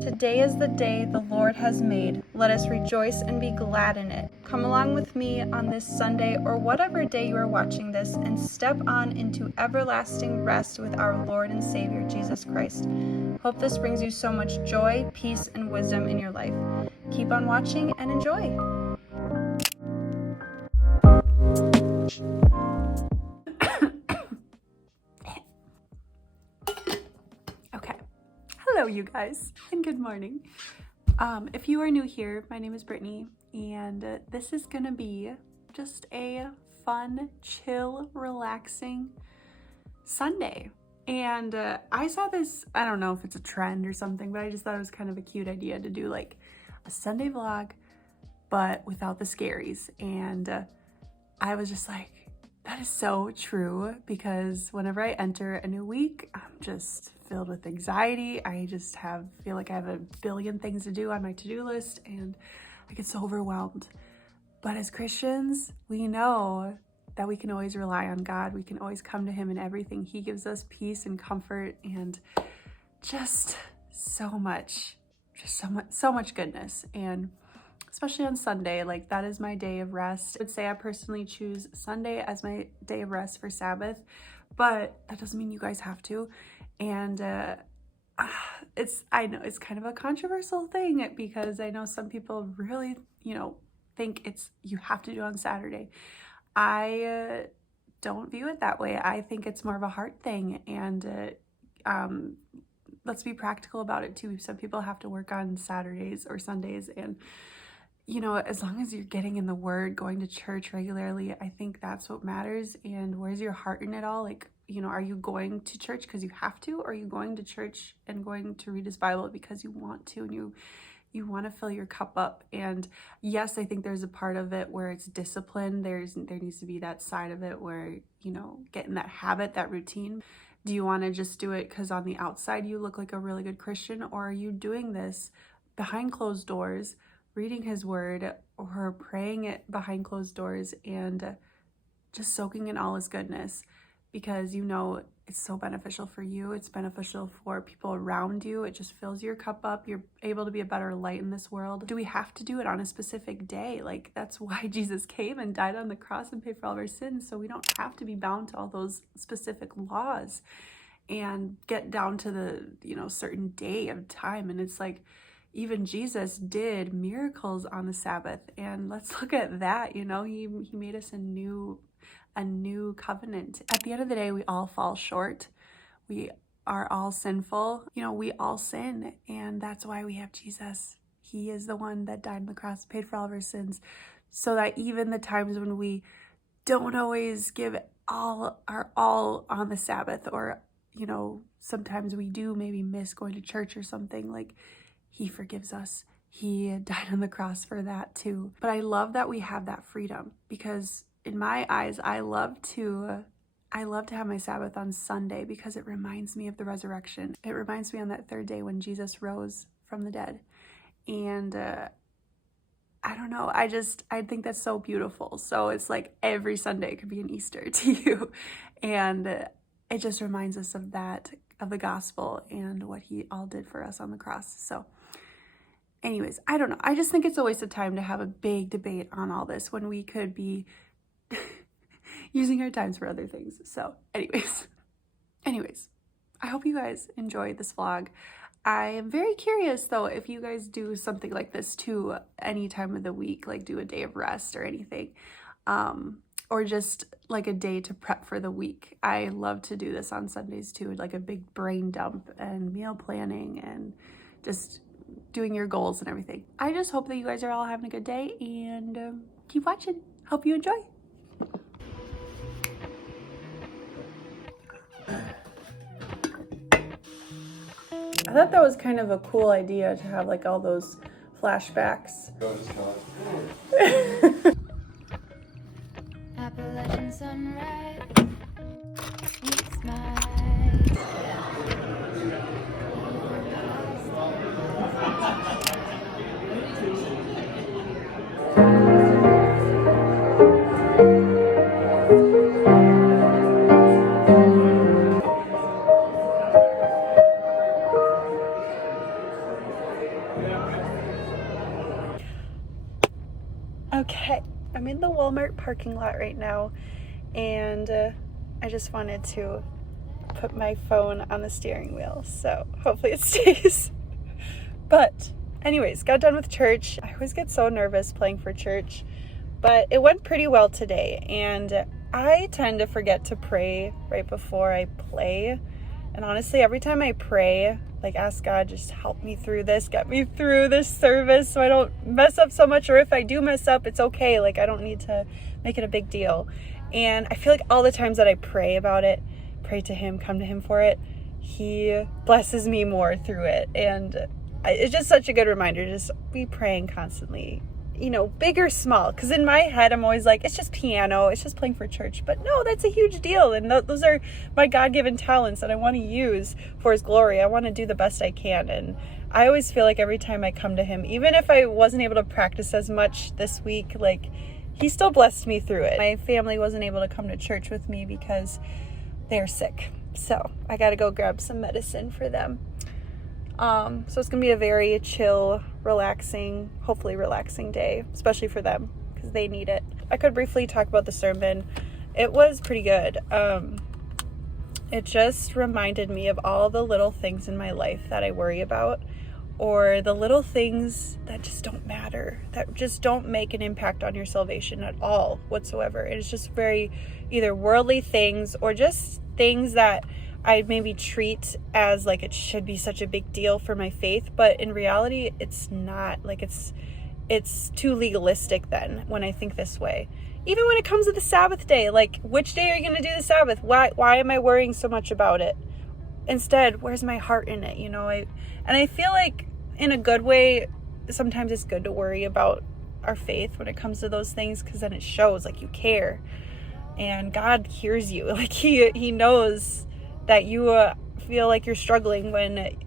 Today is the day the Lord has made. Let us rejoice and be glad in it. Come along with me on this Sunday or whatever day you are watching this and step on into everlasting rest with our Lord and Savior Jesus Christ. Hope this brings you so much joy, peace, and wisdom in your life. Keep on watching and enjoy. Okay. Hello, you guys, and good morning. If you are new here, my name is Brittany, and this is gonna be just a fun, chill, relaxing Sunday. And I saw this, I don't know if it's a trend or something, but I just thought it was kind of a cute idea to do like a Sunday vlog, but without the scaries. And I was just like, that is so true, because whenever I enter a new week, I'm just filled with anxiety. I just feel like I have a billion things to do on my to-do list, and I get so overwhelmed. But as Christians, we know that we can always rely on God. We can always come to Him in everything. He gives us peace and comfort and just so much goodness. And especially on Sunday, like that is my day of rest. I would say I personally choose Sunday as my day of rest for Sabbath, but that doesn't mean you guys have to. And I know it's kind of a controversial thing, because I know some people really, think you have to do on Saturday. I don't view it that way. I think it's more of a heart thing, and let's be practical about it too. Some people have to work on Saturdays or Sundays, and as long as you're getting in the Word, going to church regularly, I think that's what matters. And where's your heart in it all? Like, are you going to church because you have to? Or are you going to church and going to read His Bible because you want to, and you want to fill your cup up? And yes, I think there's a part of it where it's discipline. There needs to be that side of it where, getting that habit, that routine. Do you want to just do it because on the outside you look like a really good Christian? Or are you doing this behind closed doors, reading His Word, or praying it behind closed doors, and just soaking in all His goodness? Because it's so beneficial for you. It's beneficial for people around you. It just fills your cup up. You're able to be a better light in this world. Do we have to do it on a specific day? Like, that's why Jesus came and died on the cross and paid for all of our sins, so we don't have to be bound to all those specific laws and get down to the certain day of time. And it's like, even Jesus did miracles on the Sabbath, and let's look at that. He made us a new covenant. At the end of the day, we all fall short. We are all sinful. We all sin, and that's why we have Jesus. He is the one that died on the cross, paid for all of our sins, so that even the times when we don't always give our all on the Sabbath, or sometimes we do maybe miss going to church or something, like, He forgives us. He died on the cross for that too. But I love that we have that freedom, because in my eyes, I love to have my Sabbath on Sunday, because it reminds me of the resurrection. It reminds me on that third day when Jesus rose from the dead. And I don't know, I think that's so beautiful. So it's like every Sunday could be an Easter to you. And it just reminds us of that, of the gospel and what He all did for us on the cross. So anyways, I don't know. I just think it's a waste of time to have a big debate on all this when we could be using our times for other things. So anyways, I hope you guys enjoyed this vlog. I am very curious though, if you guys do something like this too, any time of the week, like do a day of rest or anything, or just like a day to prep for the week. I love to do this on Sundays too, like a big brain dump and meal planning and just doing your goals and everything. I just hope that you guys are all having a good day, and keep watching. Hope you enjoy. I thought that was kind of a cool idea to have like all those flashbacks. Appalachian sunrise meets my Okay, I'm in the Walmart parking lot right now, and I just wanted to put my phone on the steering wheel, so hopefully it stays. But anyways, got done with church. I always get so nervous playing for church, but it went pretty well today, and I tend to forget to pray right before I play. And honestly, every time I pray, like, ask God, just help me through this, get me through this service so I don't mess up so much, or if I do mess up, it's okay. Like, I don't need to make it a big deal. And I feel like all the times that I pray about it, pray to him, come to him for it, he blesses me more through it. And it's just such a good reminder to just be praying constantly, you know, big or small. Because in my head, I'm always like, it's just piano, it's just playing for church. But no, that's a huge deal. And those are my God-given talents that I want to use for his glory. I want to do the best I can. And I always feel like every time I come to him, even if I wasn't able to practice as much this week, like, he still blessed me through it. My family wasn't able to come to church with me because they're sick. So I got to go grab some medicine for them. So it's going to be a very chill, relaxing, hopefully relaxing day, especially for them because they need it. I could briefly talk about the sermon. It was pretty good. It just reminded me of all the little things in my life that I worry about, or the little things that just don't matter, that just don't make an impact on your salvation at all whatsoever. It's just very either worldly things or just things that I maybe treat as like it should be such a big deal for my faith, but in reality, it's not. Like, it's too legalistic then when I think this way. Even when it comes to the Sabbath day, like, which day are you going to do the Sabbath? Why am I worrying so much about it? Instead, where's my heart in it? You know, I feel like in a good way, sometimes it's good to worry about our faith when it comes to those things, because then it shows like you care, and God hears you. Like, he knows that you feel like you're struggling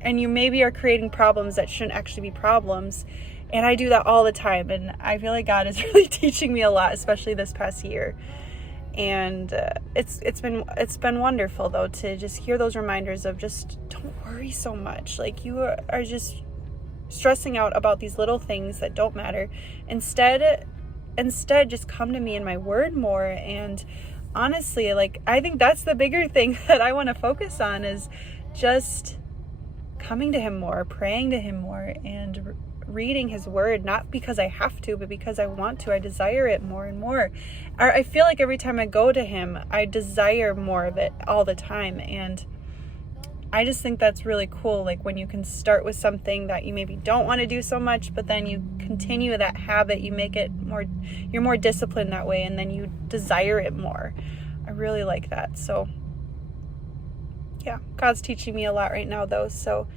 and you maybe are creating problems that shouldn't actually be problems. And I do that all the time. And I feel like God is really teaching me a lot, especially this past year. And it's been wonderful though, to just hear those reminders of just don't worry so much. Like, you are just stressing out about these little things that don't matter. Instead, just come to me in my word more. And honestly, like, I think that's the bigger thing that I want to focus on, is just coming to him more, praying to him more, and reading his word, not because I have to, but because I want to. I desire it more and more. I feel like every time I go to him, I desire more of it all the time. And I just think that's really cool. Like, when you can start with something that you maybe don't want to do so much, but then you continue that habit, you make it more, you're more disciplined that way, and then you desire it more. I really like that. So yeah, God's teaching me a lot right now though. So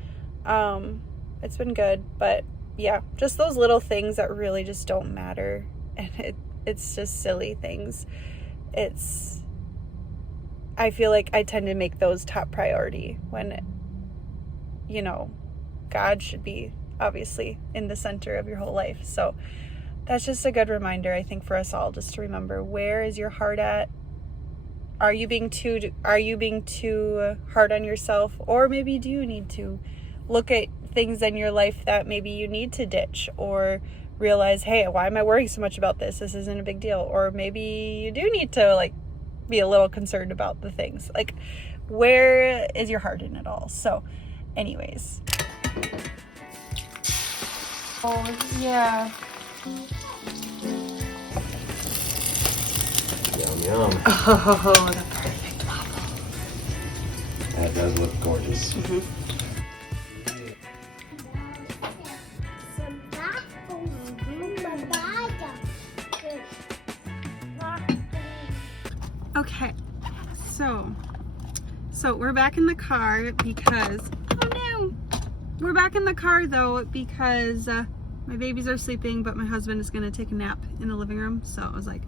it's been good. But yeah, just those little things that really just don't matter. And it's just silly things. I feel like I tend to make those top priority when, you know, God should be obviously in the center of your whole life. So that's just a good reminder, I think, for us all, just to remember, where is your heart at? Are you being too hard on yourself? Or maybe do you need to look at things in your life that maybe you need to ditch, or realize, hey, why am I worrying so much about this? This isn't a big deal. Or maybe you do need to, like, be a little concerned about the things. Like, where is your heart in it all? So anyways. Oh yeah. Yum, yum. Oh, the perfect waffle. That does look gorgeous. Mm-hmm. Okay, so we're back in the car because, oh no, we're back in the car though because my babies are sleeping, but my husband is gonna take a nap in the living room. So I was like,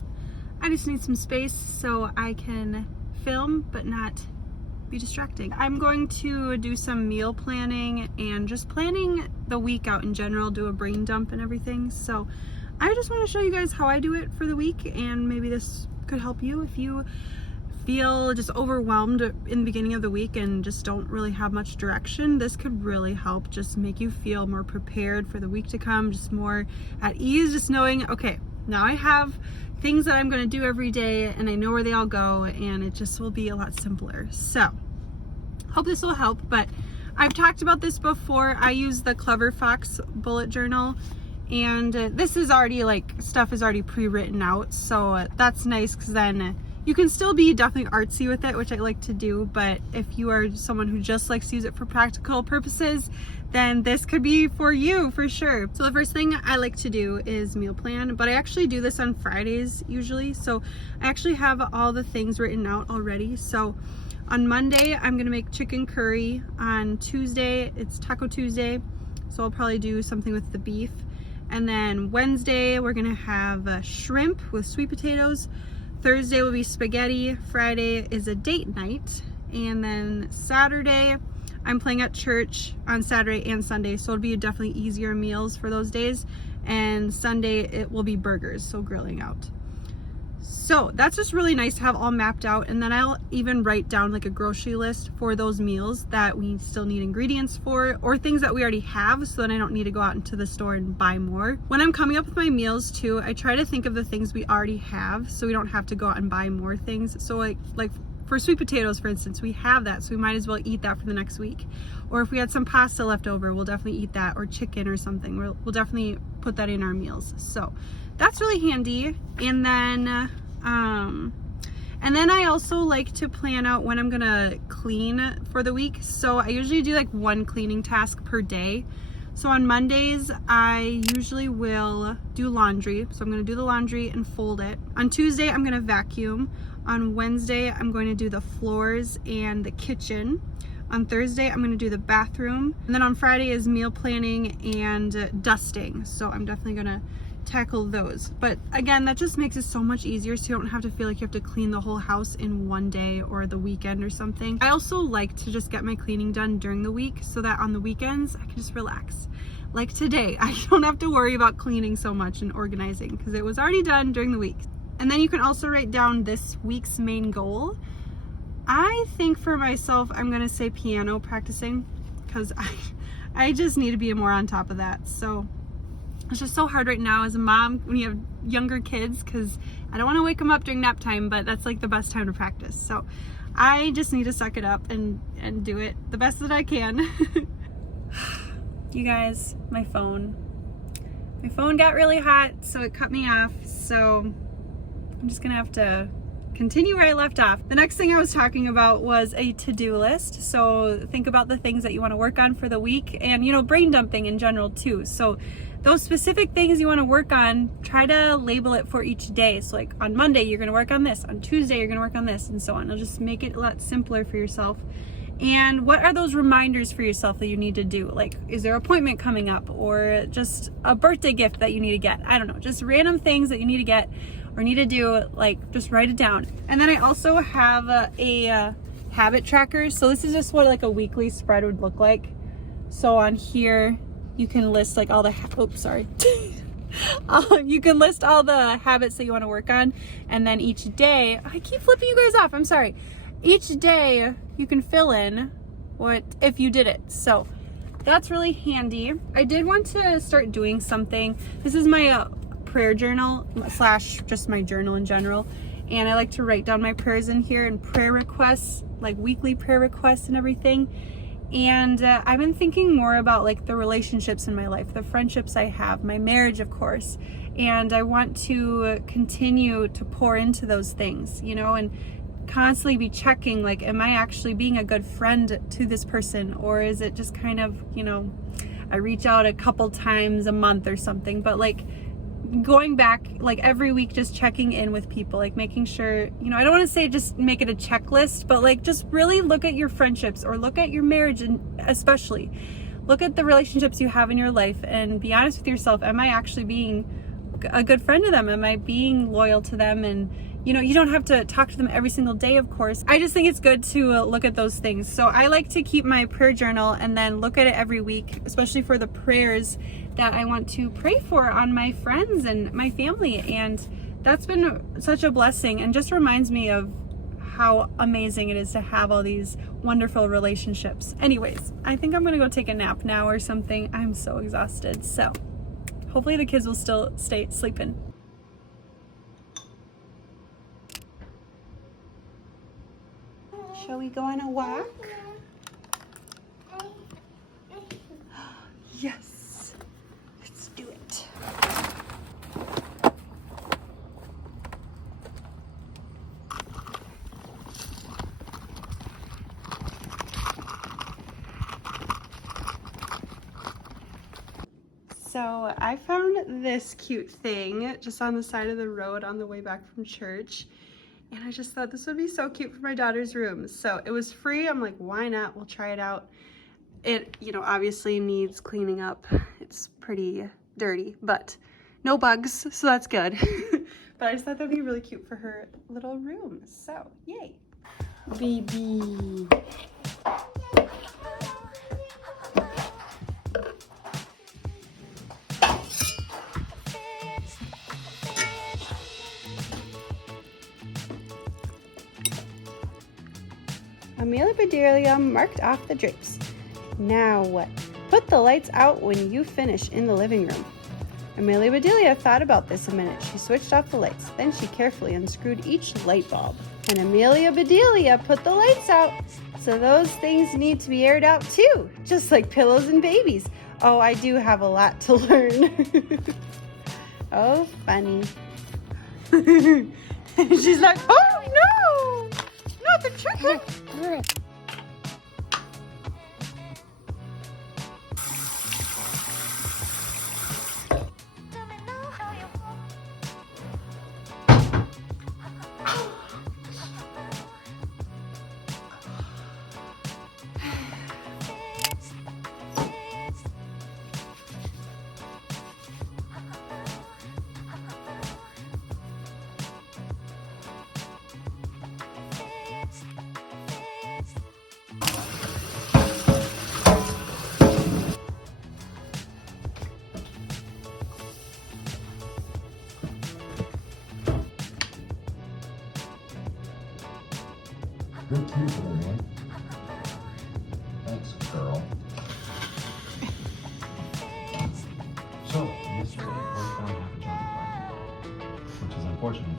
I just need some space so I can film but not be distracting. I'm going to do some meal planning and just planning the week out in general, do a brain dump and everything. So I just want to show you guys how I do it for the week, and maybe this could help you if you feel just overwhelmed in the beginning of the week and just don't really have much direction. This could really help just make you feel more prepared for the week to come, just more at ease, just knowing, okay, now I have things that I'm going to do every day, and I know where they all go, and it just will be a lot simpler. So hope this will help. But I've talked about this before. I use the Clever Fox bullet journal, and this is already like stuff is already pre-written out, so that's nice, because then you can still be definitely artsy with it, which I like to do. But if you are someone who just likes to use it for practical purposes, then this could be for you for sure. So the first thing I like to do is meal plan, but I actually do this on Fridays usually. So I actually have all the things written out already. So on Monday, I'm gonna make chicken curry. On Tuesday, it's Taco Tuesday, so I'll probably do something with the beef. And then Wednesday, we're gonna have shrimp with sweet potatoes. Thursday will be spaghetti. Friday is a date night. And then Saturday, I'm playing at church on Saturday and Sunday, so it'll be definitely easier meals for those days. And Sunday, it will be burgers, so grilling out. So that's just really nice to have all mapped out. And then I'll even write down like a grocery list for those meals that we still need ingredients for, or things that we already have, so that I don't need to go out into the store and buy more. When I'm coming up with my meals too, I try to think of the things we already have, so we don't have to go out and buy more things. So like for sweet potatoes, for instance, we have that, so we might as well eat that for the next week. Or if we had some pasta left over, we'll definitely eat that, or chicken or something. We'll definitely put that in our meals. So that's really handy. And then I also like to plan out when I'm gonna clean for the week. So I usually do like one cleaning task per day. So on Mondays, I usually will do laundry. So I'm gonna do the laundry and fold it. On Tuesday, I'm gonna vacuum. On Wednesday, I'm going to do the floors and the kitchen. On Thursday, I'm gonna do the bathroom. And then on Friday is meal planning and dusting. So I'm definitely gonna tackle those. But again, that just makes it so much easier, so you don't have to feel like you have to clean the whole house in one day or the weekend or something. I also like to just get my cleaning done during the week, so that on the weekends I can just relax. Like today, I don't have to worry about cleaning so much and organizing, because it was already done during the week. And then you can also write down this week's main goal. I think for myself, I'm gonna say piano practicing, because I just need to be more on top of that. So it's just so hard right now as a mom when you have younger kids, because I don't want to wake them up during nap time, but that's like the best time to practice. So I just need to suck it up and do it the best that I can. You guys, my phone got really hot, so it cut me off. So I'm just gonna have to continue where I left off. The next thing I was talking about was a to-do list. So think about the things that you want to work on for the week, and brain dumping in general too. So those specific things you want to work on, try to label it for each day. So like on Monday, you're going to work on this. On Tuesday, you're going to work on this, and so on. It'll just make it a lot simpler for yourself. And what are those reminders for yourself that you need to do? Like, is there an appointment coming up, or just a birthday gift that you need to get? I don't know, just random things that you need to get or need to do, like just write it down. And then I also have a habit tracker. So this is just what like a weekly spread would look like. So on here, you can list like all the, you can list all the habits that you want to work on. And then each day, I keep flipping you guys off, I'm sorry. Each day you can fill in what, if you did it. So that's really handy. I did want to start doing something. This is my prayer journal / just my journal in general. And I like to write down my prayers in here and prayer requests, like weekly prayer requests and everything. And I've been thinking more about like the relationships in my life, the friendships I have, my marriage, of course. And I want to continue to pour into those things, and constantly be checking, like, am I actually being a good friend to this person? Or is it just kind of, I reach out a couple times a month or something, but like going back like every week, just checking in with people, like making sure, I don't want to say just make it a checklist, but like just really look at your friendships or look at your marriage, and especially look at the relationships you have in your life and be honest with yourself. Am I actually being a good friend to them? Am I being loyal to them? And you don't have to talk to them every single day, of course. I just think it's good to look at those things. So I like to keep my prayer journal and then look at it every week, especially for the prayers that I want to pray for on my friends and my family. And that's been such a blessing, and just reminds me of how amazing it is to have all these wonderful relationships. Anyways, I think I'm gonna go take a nap now or something. I'm so exhausted. So hopefully the kids will still stay sleeping. Shall we go on a walk? Yes. Let's do it. So I found this cute thing just on the side of the road on the way back from church. And I just thought this would be so cute for my daughter's room. So it was free. I'm like, why not? We'll try it out. It, you know, obviously needs cleaning up. It's pretty dirty, but no bugs, so that's good. But I just thought that'd be really cute for her little room. So, yay. Baby. Amelia Bedelia marked off the drapes. Now what? Put the lights out when you finish in the living room. Amelia Bedelia thought about this a minute. She switched off the lights. Then she carefully unscrewed each light bulb. And Amelia Bedelia put the lights out. So those things need to be aired out too, just like pillows and babies. Oh, I do have a lot to learn. Oh, funny. She's like, oh no! Not the trigger! Good cute little one. Thanks, girl. So, yesterday, we found half a junk apartment, which is unfortunate